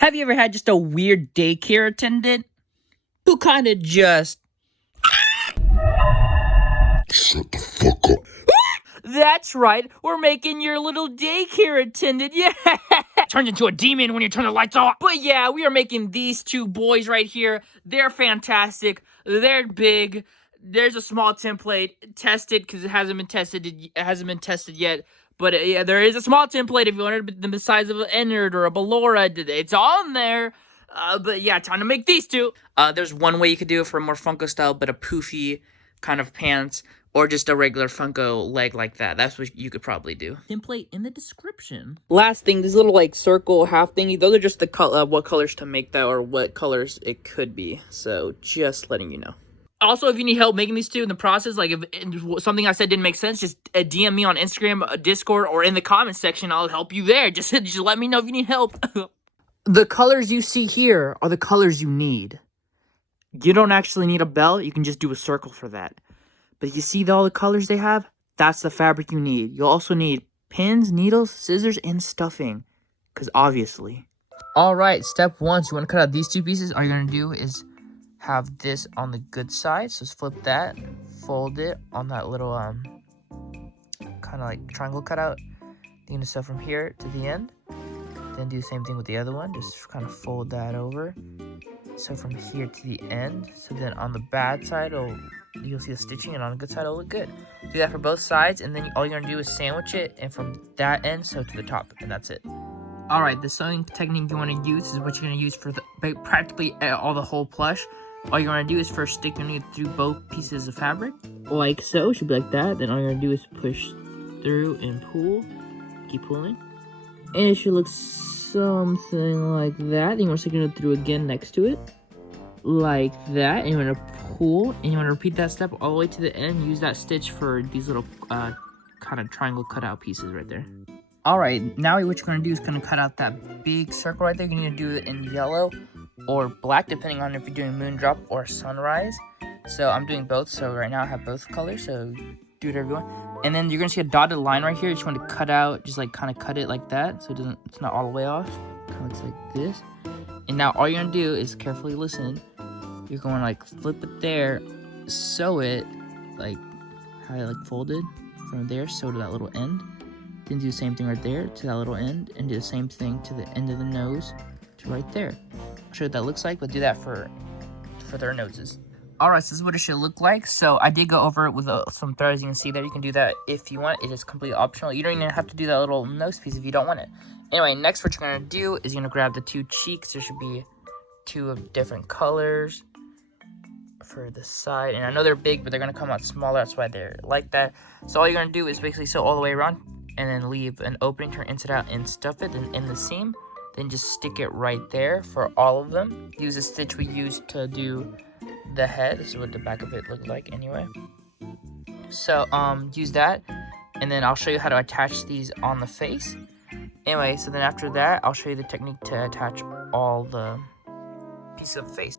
Have you ever had just a weird daycare attendant who kind of just... Shut the fuck up. That's right, we're making your little daycare attendant, yeah! Turns into a demon when you turn the lights off. But yeah, we are making these two boys right here. They're fantastic, they're big. There's a small template, test it because it hasn't been tested yet. But yeah, there is a small template if you wanted them the size of an Ennard or a Ballora. It's on there. But yeah, time to make these two. There's one way you could do it for a more Funko style, but a poofy kind of pants, or just a regular Funko leg like that. That's what you could probably do. Template in the description. Last thing, these little like circle half thingy, those are just the what colors to make that, or what colors it could be. So just letting you know. Also, if you need help making these two in the process, like if something I said didn't make sense, just DM me on Instagram, Discord, or in the comments section. I'll help you there. Just let me know if you need help. The colors you see here are the colors you need. You don't actually need a belt. You can just do a circle for that. But you see all the colors they have? That's the fabric you need. You'll also need pins, needles, scissors, and stuffing. Because obviously. Alright, step one. So you want to cut out these two pieces. All you're going to do is have this on the good side. So just flip that. Fold it on that little kind of like triangle cutout. You're going to sew from here to the end. Then do the same thing with the other one. Just kind of fold that over. So from here to the end. So then on the bad side, you'll see the stitching, and on the good side, it'll look good. Do that for both sides, and then all you're gonna do is sandwich it, and from that end, sew to the top, and that's it. All right, the sewing technique you want to use is what you're gonna use for practically all the whole plush. All you're gonna do is first stick your needle through both pieces of fabric, like so. It should be like that. Then all you're gonna do is push through and pull. Keep pulling, and it should look something like that. Then you want to stick your needle through again next to it, like that, and you want to pull, and you want to repeat that step all the way to the end. Use that stitch for these little kind of triangle cutout pieces right there. All right, now what you're going to do is going to cut out that big circle right there. You need to do it in yellow or black, depending on if you're doing Moondrop or Sunrise. So I'm doing both, so right now I have both colors, so do whatever you want. And then you're going to see a dotted line right here. You just want to cut out, just like kind of cut it like that, so it's not all the way off. Kind of looks like this. And now all you're going to do is carefully listen. You're going to like flip it there, sew it, like how I like folded from there, sew to that little end. Then do the same thing right there to that little end, and do the same thing to the end of the nose to right there. I'll show you what that looks like, but do that for their noses. Alright, so this is what it should look like. So I did go over it with some threads. You can see there. You can do that if you want. It is completely optional. You don't even have to do that little nose piece if you don't want it. Anyway, next what you're going to do is you're going to grab the two cheeks. There should be two of different colors for the side, and I know they're big, but they're gonna come out smaller. That's why they're like that. So all you're gonna do is basically sew all the way around, and then leave an opening, turn inside out, and stuff it. Then in the seam, then just stick it right there for all of them. Use a stitch we used to do the head. This is what the back of it looked like anyway. So use that, and then I'll show you how to attach these on the face. Anyway, so then after that, I'll show you the technique to attach all the pieces of face.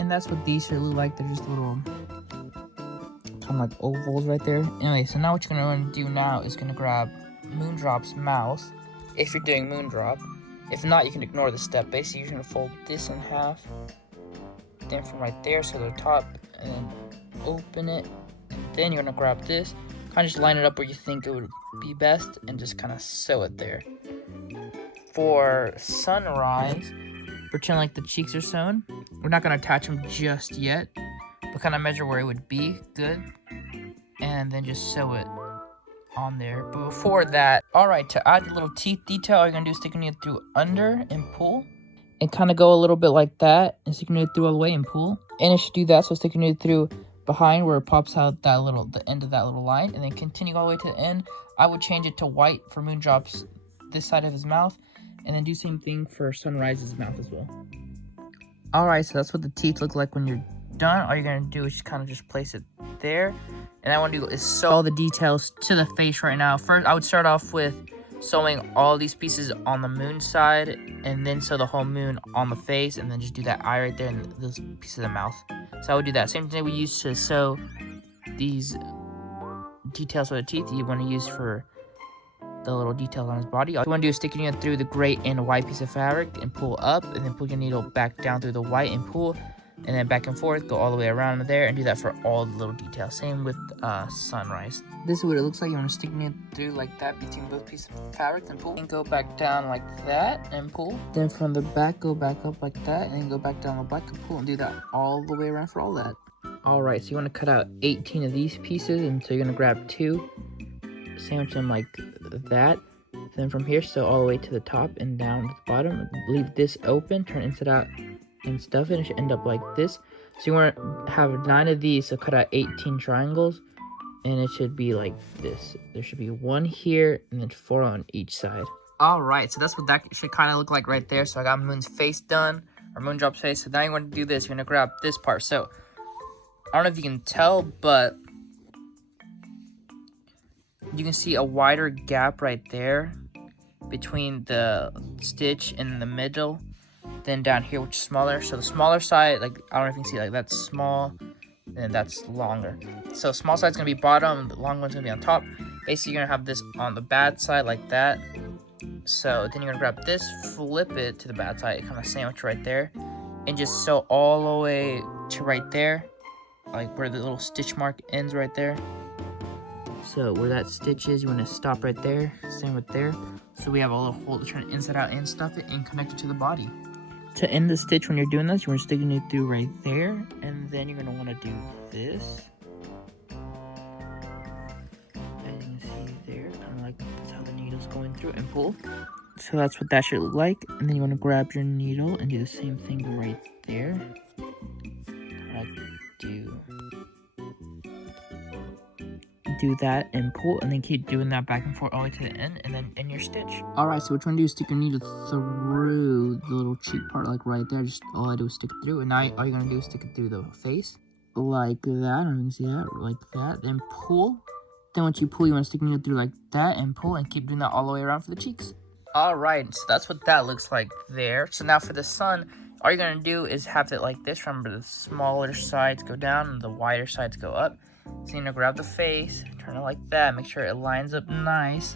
And that's what these should look like. They're just little kind of like ovals right there. Anyway, so now what you're going to do now is going to grab Moondrop's mouth, if you're doing Moondrop. If not, you can ignore the step. Basically, you're going to fold this in half. Then from right there, so the top, and then open it. And then you're going to grab this. Kind of just line it up where you think it would be best, and just kind of sew it there. For Sunrise, pretend like the cheeks are sewn. We're not going to attach them just yet, but kind of measure where it would be good, and then just sew it on there. But before that, alright, to add the little teeth detail, all you're going to do is stick your needle through under and pull, and kind of go a little bit like that, and stick your needle through all the way and pull. And it should do that, so stick your needle through behind where it pops out the end of that little line, and then continue all the way to the end. I would change it to white for Moondrop's this side of his mouth, and then do the same thing for Sunrise's mouth as well. Alright, so that's what the teeth look like when you're done. All you're going to do is kind of just place it there. And I want to do is sew all the details to the face right now. First, I would start off with sewing all these pieces on the moon side, and then sew the whole moon on the face, and then just do that eye right there and those pieces of the mouth. So I would do that. Same thing we used to sew these details for the teeth. You want to use for the little details on his body. All you want to do is stick your needle through the gray and white piece of fabric and pull up, and then pull your needle back down through the white and pull, and then back and forth, go all the way around there, and do that for all the little details. Same with sunrise. This is what it looks like. You want to stick it through like that between both pieces of fabric and pull. And go back down like that and pull. Then from the back, go back up like that, and then go back down the back and pull, and do that all the way around for all that. Alright, so you want to cut out 18 of these pieces, and so you're going to grab 2, sandwich them like that. Then from here, sew all the way to the top and down to the bottom. Leave this open, turn inside out, and stuff it, and it should end up like this. So you want to have 9 of these, so cut out 18 triangles, and it should be like this. There should be 1 here, and then 4 on each side. Alright, so that's what that should kind of look like right there. So I got Moon's face done, or Moondrop's face. So now you want to do this. You're going to grab this part. So I don't know if you can tell, but you can see a wider gap right there between the stitch in the middle than down here, which is smaller. So the smaller side, like, I don't know if you can see, like, that's small and that's longer. So small side's gonna be bottom, the long one's gonna be on top. Basically, you're gonna have this on the bad side like that. So then you're gonna grab this, flip it to the bad side, kind of sandwich right there, and just sew all the way to right there, like where the little stitch mark ends right there. So where that stitch is, you want to stop right there, same with there. So we have a little hole to turn inside out and stuff it and connect it to the body. To end the stitch when you're doing this, you want to stick it through right there, and then you're going to want to do this. As you can see there, kind of like that's how the needle's going through, and pull. So that's what that should look like. And then you want to grab your needle and do the same thing right there. Do that and pull, and then keep doing that back and forth all the way to the end, and then end your stitch. Alright, so what you're gonna do is stick your needle through the little cheek part, like right there. Just all I do is stick it through, and now all you're gonna do is stick it through the face, like that. I don't know if you can see that, like that. Then pull. Then once you pull, you want to stick your needle through like that and pull, and keep doing that all the way around for the cheeks. Alright, so that's what that looks like there. So now for the sun, all you're gonna do is have it like this. Remember, the smaller sides go down and the wider sides go up. So you're gonna grab the face, turn it like that, make sure it lines up nice.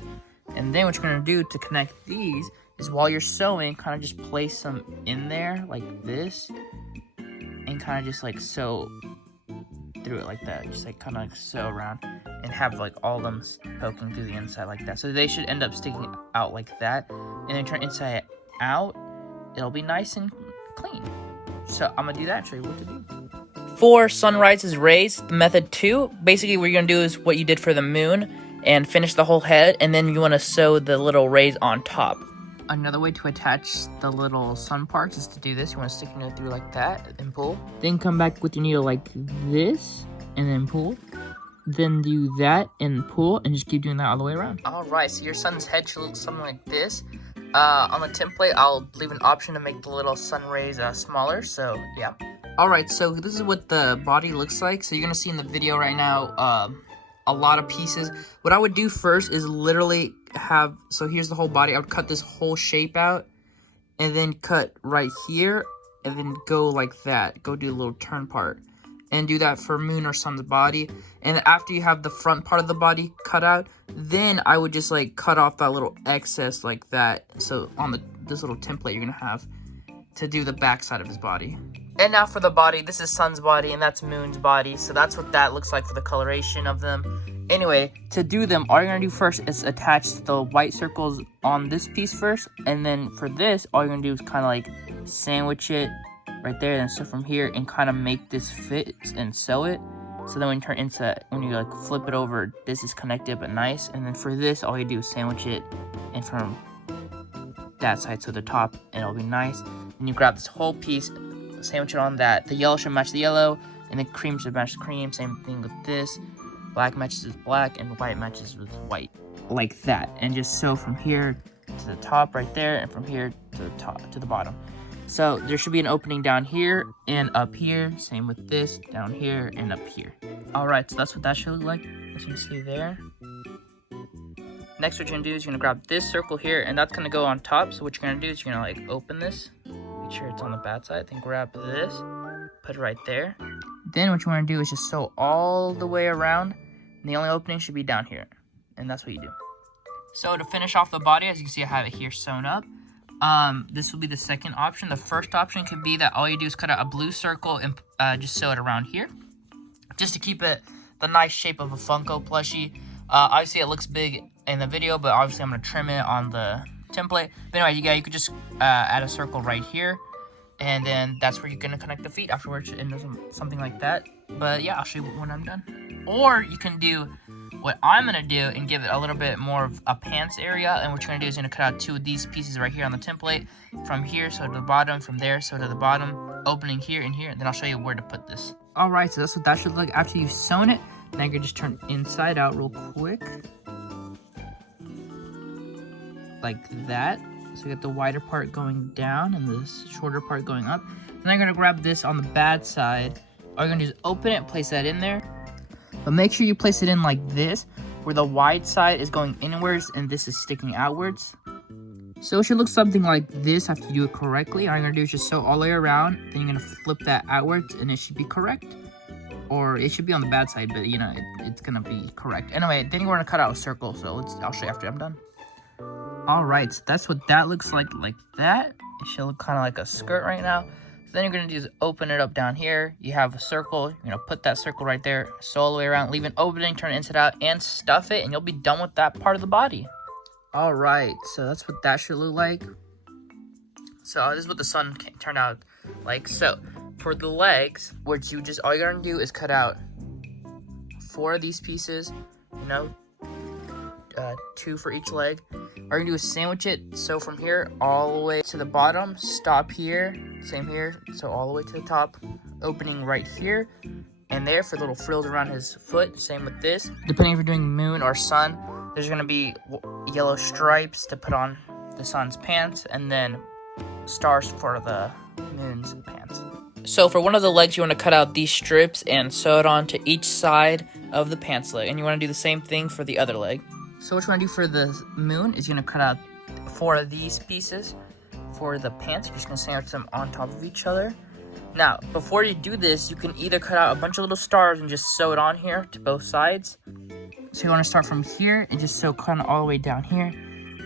And then what you're gonna do to connect these is while you're sewing, kind of just place them in there like this, and kind of just like sew through it like that. Just like kind of like sew around and have like all of them poking through the inside like that. So they should end up sticking out like that. And then turn inside out, it'll be nice and clean. So I'm gonna do that and show you what to do. For sunrise's rays, method 2, basically what you're going to do is what you did for the moon and finish the whole head, and then you want to sew the little rays on top. Another way to attach the little sun parts is to do this. You want to stick it through like that and pull. Then come back with your needle like this and then pull. Then do that and pull, and just keep doing that all the way around. Alright, so your sun's head should look something like this. On the template, I'll leave an option to make the little sun rays smaller, so yeah. Alright, so this is what the body looks like. So you're going to see in the video right now a lot of pieces. What I would do first is literally have, so here's the whole body. I would cut this whole shape out and then cut right here and then go like that. Go do a little turn part and do that for moon or sun's body. And after you have the front part of the body cut out, then I would just like cut off that little excess like that. So on this little template you're going to have to do the back side of his body. And now for the body, this is sun's body and that's moon's body. So that's what that looks like for the coloration of them. Anyway, to do them, all you're going to do first is attach the white circles on this piece first. And then for this, all you're going to do is kind of like sandwich it right there. And so from here and kind of make this fit and sew it. So then when you like flip it over, this is connected but nice. And then for this, all you do is sandwich it and from that side to the top, and it'll be nice. And you grab this whole piece, sandwich it on that. The yellow should match the yellow, and the cream should match the cream. Same thing with this. Black matches with black, and white matches with white. Like that. And just sew from here to the top right there, and from here to the top to the bottom. So there should be an opening down here and up here. Same with this, down here and up here. Alright, so that's what that should look like, as you can see there. Next, what you're going to do is you're going to grab this circle here, and that's going to go on top. So what you're going to do is you're going to like open this, make sure it's on the bad side, then grab this, put it right there. Then what you want to do is just sew all the way around, and the only opening should be down here. And that's what you do. So to finish off the body, as you can see, I have it here sewn up. This will be the second option. The first option could be that all you do is cut out a blue circle and just sew it around here, just to keep it the nice shape of a Funko plushie. Obviously, it looks big in the video, but obviously I'm gonna trim it on the template. But anyway, you could just add a circle right here, and then that's where you're gonna connect the feet afterwards, and something like that. But yeah, I'll show you when I'm done. Or you can do what I'm gonna do and give it a little bit more of a pants area. And what you're gonna do is you're gonna cut out 2 of these pieces right here on the template, from here so to the bottom, from there so to the bottom, opening here and here. And then I'll show you where to put this. All right, so that's what that should look after you've sewn it. Now you're gonna just turn now out real quick, like that. So you get the wider part going down and the shorter part going up. Then I'm gonna grab this on the bad side. All you're gonna do is open it, place that in there. But make sure you place it in like this, where the wide side is going inwards and this is sticking outwards. So it should look something like this after you do it correctly. All you're gonna do is just sew all the way around, then you're gonna flip that outwards and it should be correct. Or it should be on the bad side, but you know, it's gonna be correct. Anyway, then you're gonna cut out a circle, so I'll show you after I'm done. All right, so that's what that looks like that. It should look kind of like a skirt right now. So then you're gonna do is open it up down here. You have a circle, you're gonna put that circle right there, sew all the way around, leave an opening, turn it inside out, and stuff it, and you'll be done with that part of the body. All right, so that's what that should look like. So this is what the sun turned out like. So for the legs, all you're gonna do is cut out 4 of these pieces, you know, 2 for each leg. All you're gonna do is sandwich it. So from here all the way to the bottom, stop here, same here, so all the way to the top, opening right here and there for little frills around his foot. Same with this. Depending if you're doing moon or sun, there's gonna be yellow stripes to put on the sun's pants, and then stars for the moon's pants. So for one of the legs, you want to cut out these strips and sew it on to each side of the pants leg, and you want to do the same thing for the other leg. So what you want to do for the moon is you're going to cut out 4 of these pieces for the pants. You're just going to sandwich them on top of each other. Now, before you do this, you can either cut out a bunch of little stars and just sew it on here to both sides. So you want to start from here and just sew kind of all the way down here.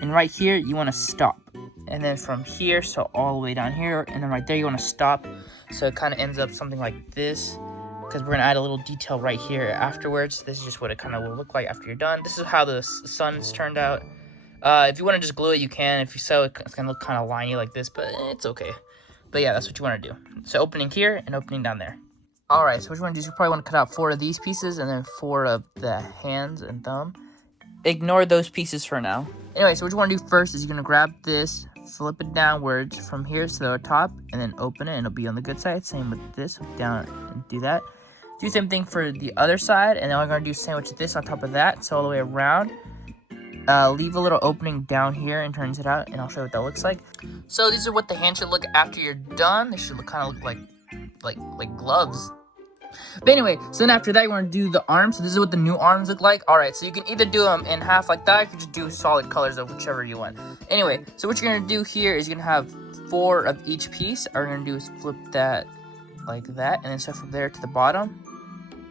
And right here, you want to stop. And then from here, sew all the way down here. And then right there, you want to stop. So it kind of ends up something like this, because we're going to add a little detail right here afterwards. This is just what it kind of will look like after you're done. This is how the sun's turned out. If you want to just glue it, you can. If you sew it, it's going to look kind of liney like this, but it's okay. But yeah, that's what you want to do. So opening here and opening down there. All right, so what you want to do is you probably want to cut out 4 of these pieces and then 4 of the hands and thumb. Ignore those pieces for now. Anyway, so what you want to do first is you're going to grab this, flip it downwards from here to the top, and then open it, and it'll be on the good side. Same with this, down and do that. Do the same thing for the other side, and then we're going to do sandwich this on top of that, so all the way around. Leave a little opening down here and turns it out, and I'll show you what that looks like. So these are what the hand should look after you're done. They should kind of look like gloves. But anyway, so then after that, you want to do the arms. So this is what the new arms look like. All right, so you can either do them in half like that, or you can just do solid colors of whichever you want. Anyway, so what you're going to do here is you're going to have 4 of each piece. All you're going to do is flip that like that, and then start from there to the bottom,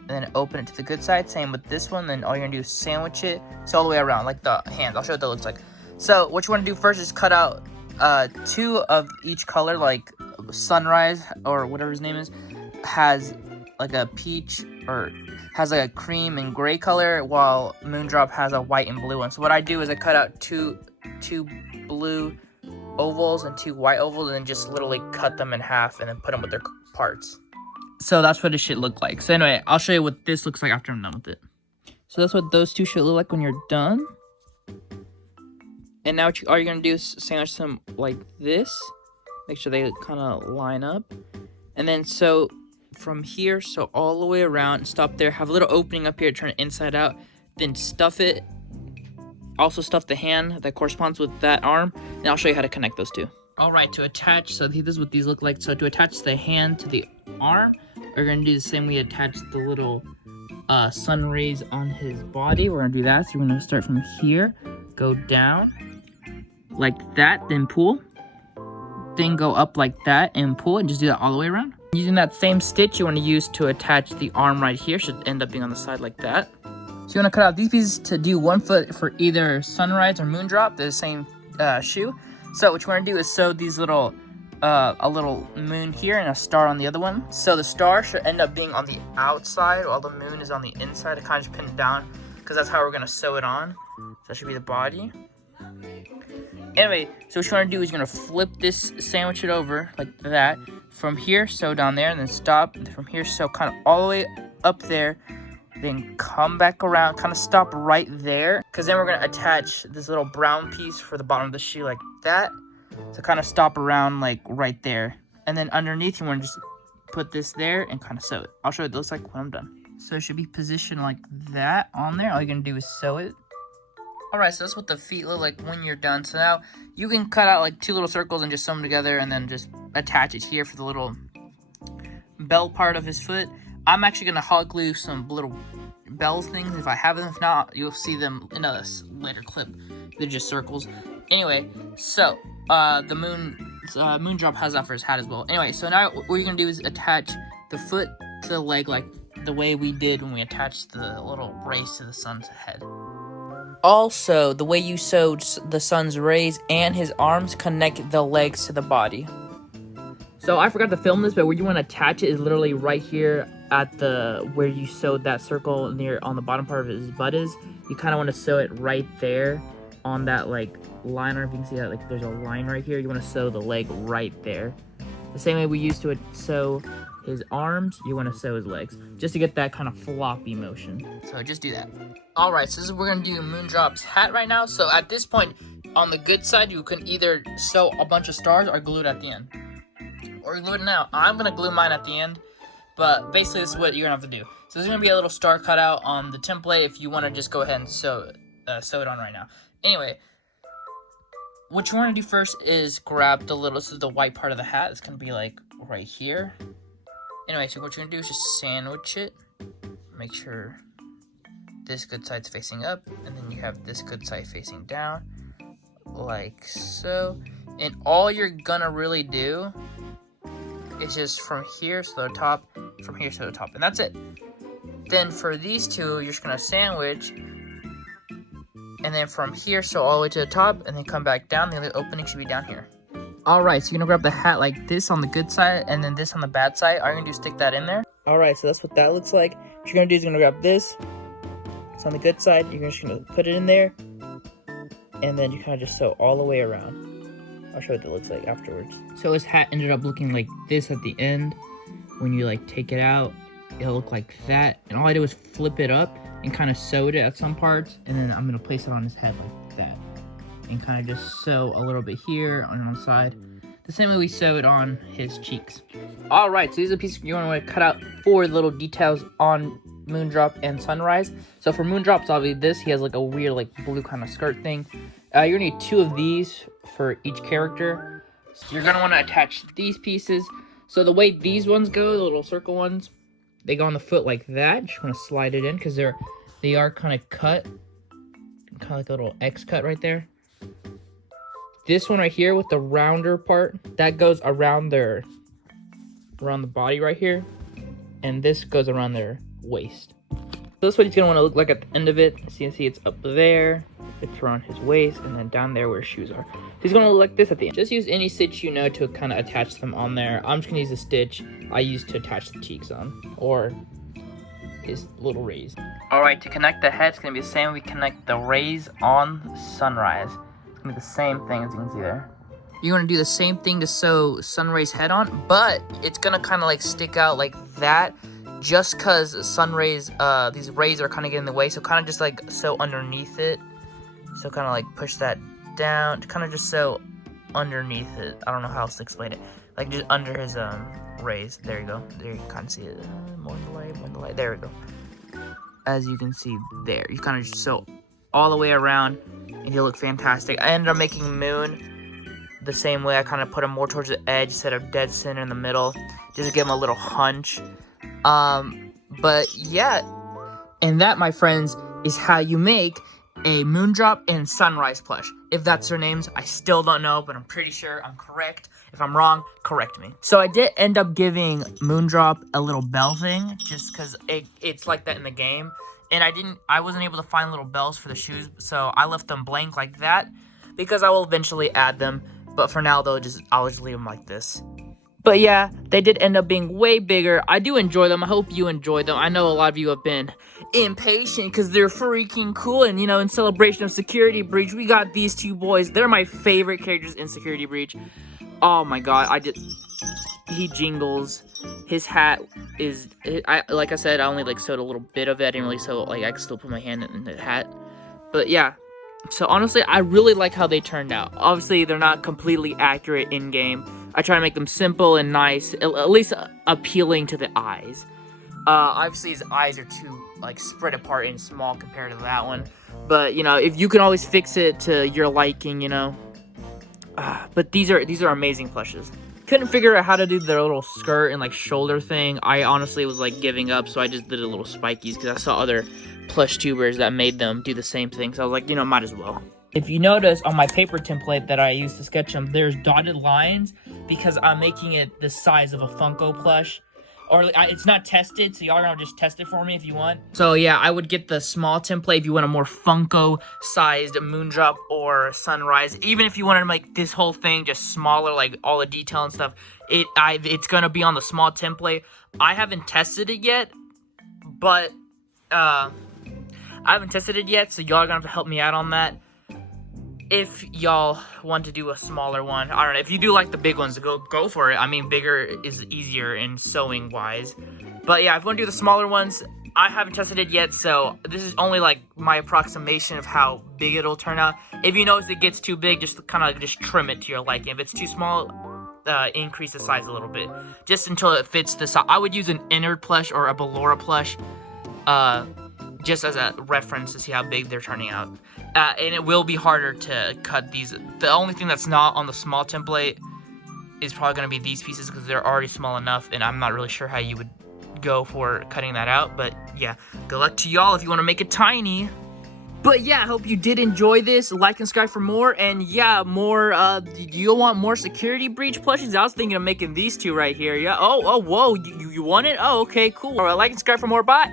and then open it to the good side. Same with this one. Then all you're going to do is sandwich it. So all the way around, like the hands. I'll show you what that looks like. So what you want to do first is cut out 2 of each color, like Sunrise, or whatever his name is, has like a peach, or has like a cream and gray color, while Moondrop has a white and blue one. So what I do is I cut out two blue ovals and 2 white ovals, and then just literally cut them in half and then put them with their parts. So that's what it should look like. So anyway, I'll show you what this looks like after I'm done with it. So that's what those 2 should look like when you're done. And now all you're going to do is sandwich them like this. Make sure they kind of line up. And then so from here, so all the way around, stop there, have a little opening up here, turn it inside out, then stuff it. Also stuff the hand that corresponds with that arm, and I'll show you how to connect those 2. All right, to attach, so this is what these look like. So to attach the hand to the arm, we're going to do the same way we attach the little sun rays on his body. We're going to do that. So we're going to start from here, go down like that, then pull. Then go up like that and pull, and just do that all the way around. Using that same stitch you want to use to attach the arm right here, should end up being on the side like that. So you want to cut out these pieces to do 1 foot for either Sunrise or Moondrop. They're the same shoe. So what you want to do is sew these little, a little moon here and a star on the other one. So the star should end up being on the outside while the moon is on the inside. To kind of just pin it down because that's how we're going to sew it on. So that should be the body. Anyway, so what you want to do is you're going to flip this, sandwich it over like that. From here, sew down there, and then stop. From here, sew kind of all the way up there. Then come back around, kind of stop right there. Because then we're going to attach this little brown piece for the bottom of the shoe like that. So kind of stop around like right there. And then underneath, you want to just put this there and kind of sew it. I'll show you what it looks like when I'm done. So it should be positioned like that on there. All you're going to do is sew it. Alright, so that's what the feet look like when you're done. So now you can cut out like 2 little circles and just sew them together and then just attach it here for the little bell part of his foot. I'm actually going to hot glue some little bells things if I have them. If not, you'll see them in a later clip. They're just circles. Anyway, so the Moondrop has that for his hat as well. Anyway, so now what you're going to do is attach the foot to the leg like the way we did when we attached the little rays to the sun's head. Also, the way you sewed the sun's rays and his arms connect the legs to the body. So I forgot to film this, but where you want to attach it is literally right here at the where you sewed that circle near on the bottom part of his butt is. You kind of want to sew it right there on that like line. Or if you can see that like there's a line right here. You want to sew the leg right there. The same way we used to sew his arms, you want to sew his legs just to get that kind of floppy motion. So just do that. All right, so this is we're gonna do Moondrop's hat right now. So at this point, on the good side, you can either sew a bunch of stars or glue it at the end, or glue it now. I'm gonna glue mine at the end, but basically this is what you're gonna have to do. So there's gonna be a little star cutout on the template if you want to just go ahead and sew it on right now. Anyway, what you want to do first is grab the little, this is the white part of the hat. It's gonna be like right here. Anyway, so what you're gonna do is just sandwich it. Make sure this good side's facing up, and then you have this good side facing down, like so. And all you're gonna really do is just from here to the top, from here to the top, and that's it. Then for these two, you're just gonna sandwich, and then from here, so all the way to the top, and then come back down. The only opening should be down here. Alright, so you're gonna grab the hat like this on the good side, and then this on the bad side. All you're gonna do is stick that in there. Alright, so that's what that looks like. What you're gonna do is you're gonna grab this. It's on the good side. You're just gonna put it in there, and then you kind of just sew all the way around. I'll show you what it looks like afterwards. So his hat ended up looking like this at the end. When you like take it out, it'll look like that. And all I did was flip it up and kind of sewed it at some parts, and then I'm gonna place it on his head like that. And kind of just sew a little bit here on the side. The same way we sewed on his cheeks. Alright, so these are the pieces you want to cut out for the little details on Moondrop and Sunrise. So for Moondrop's obviously this, he has like a weird like blue kind of skirt thing. You're gonna need 2 of these for each character. So you're gonna want to attach these pieces. So the way these ones go, the little circle ones, they go on the foot like that. You just want to slide it in because they are kind of cut. Kind of like a little X cut right there. This one right here with the rounder part, that goes around the body right here, and this goes around their waist. So that's what he's gonna want to look like at the end of it. So you can see it's up there, it's around his waist, and then down there where his shoes are. So he's gonna look like this at the end. Just use any stitch you know to kind of attach them on there. I'm just gonna use a stitch I used to attach the cheeks on, or his little rays. Alright, to connect the head, it's gonna be the same. We connect the rays on Sunrise. The same thing as you can see there. You're gonna do the same thing to sew Sunray's head on, but it's gonna kind of like stick out like that, just cause Sunray's these rays are kind of getting in the way. So kind of just like sew underneath it. So kind of like push that down, kind of just sew underneath it. I don't know how else to explain it. Like just under his rays. There you go. There you can kind of see it. More in the light. There we go. As you can see there, you kind of just sew all the way around, and he'll look fantastic. I ended up making Moon the same way. I kind of put him more towards the edge instead of dead center in the middle, just to give him a little hunch. But yeah, and that, my friends, is how you make a Moondrop and Sunrise plush. If that's their names, I still don't know, but I'm pretty sure I'm correct. If I'm wrong, correct me. So I did end up giving Moondrop a little bell thing, just because it's like that in the game. And I wasn't able to find little bells for the shoes, so I left them blank like that because I will eventually add them. But for now, I'll just leave them like this. But yeah, they did end up being way bigger. I do enjoy them. I hope you enjoy them. I know a lot of you have been impatient because they're freaking cool. And, you know, in celebration of Security Breach, we got these two boys. They're my favorite characters in Security Breach. Oh my god, he jingles. His hat is, like I said, I only like sewed a little bit of it. I didn't really sew, like I could still put my hand in the hat. But yeah, so honestly, I really like how they turned out. Obviously, they're not completely accurate in-game. I try to make them simple and nice, at least appealing to the eyes. Obviously his eyes are too, like, spread apart and small compared to that one. But, you know, if you can always fix it to your liking, you know. But these are amazing plushes. Couldn't figure out how to do their little skirt and, like, shoulder thing. I honestly was, like, giving up, so I just did a little spikies because I saw other plush tubers that made them do the same thing. So I was like, you know, might as well. If you notice on my paper template that I used to sketch them, there's dotted lines because I'm making it the size of a Funko plush. Or it's not tested, so y'all gonna just test it for me if you want. So yeah, I would get the small template if you want a more Funko-sized Moondrop or Sunrise. Even if you wanted to make this whole thing just smaller, like all the detail and stuff, it's gonna be on the small template. I haven't tested it yet, but I haven't tested it yet, so y'all are gonna have to help me out on that. If y'all want to do a smaller one, I don't know. If you do like the big ones, go for it. I mean, bigger is easier in sewing wise. But yeah, if you want to do the smaller ones, I haven't tested it yet, so this is only like my approximation of how big it'll turn out. If you notice it gets too big, just kind of just trim it to your liking. If it's too small, increase the size a little bit, just until it fits the size. I would use an Innard plush or a Ballora plush, just as a reference to see how big they're turning out. And it will be harder to cut these. The only thing that's not on the small template is probably going to be these pieces because they're already small enough, and I'm not really sure how you would go for cutting that out. But yeah, good luck to y'all if you want to make it tiny. But yeah, I hope you did enjoy this. Like and subscribe for more. And yeah, more, do you want more Security Breach plushies? I was thinking of making these two right here. Yeah. Oh, whoa. You want it? Oh, okay, cool. All right, like and subscribe for more. Bye.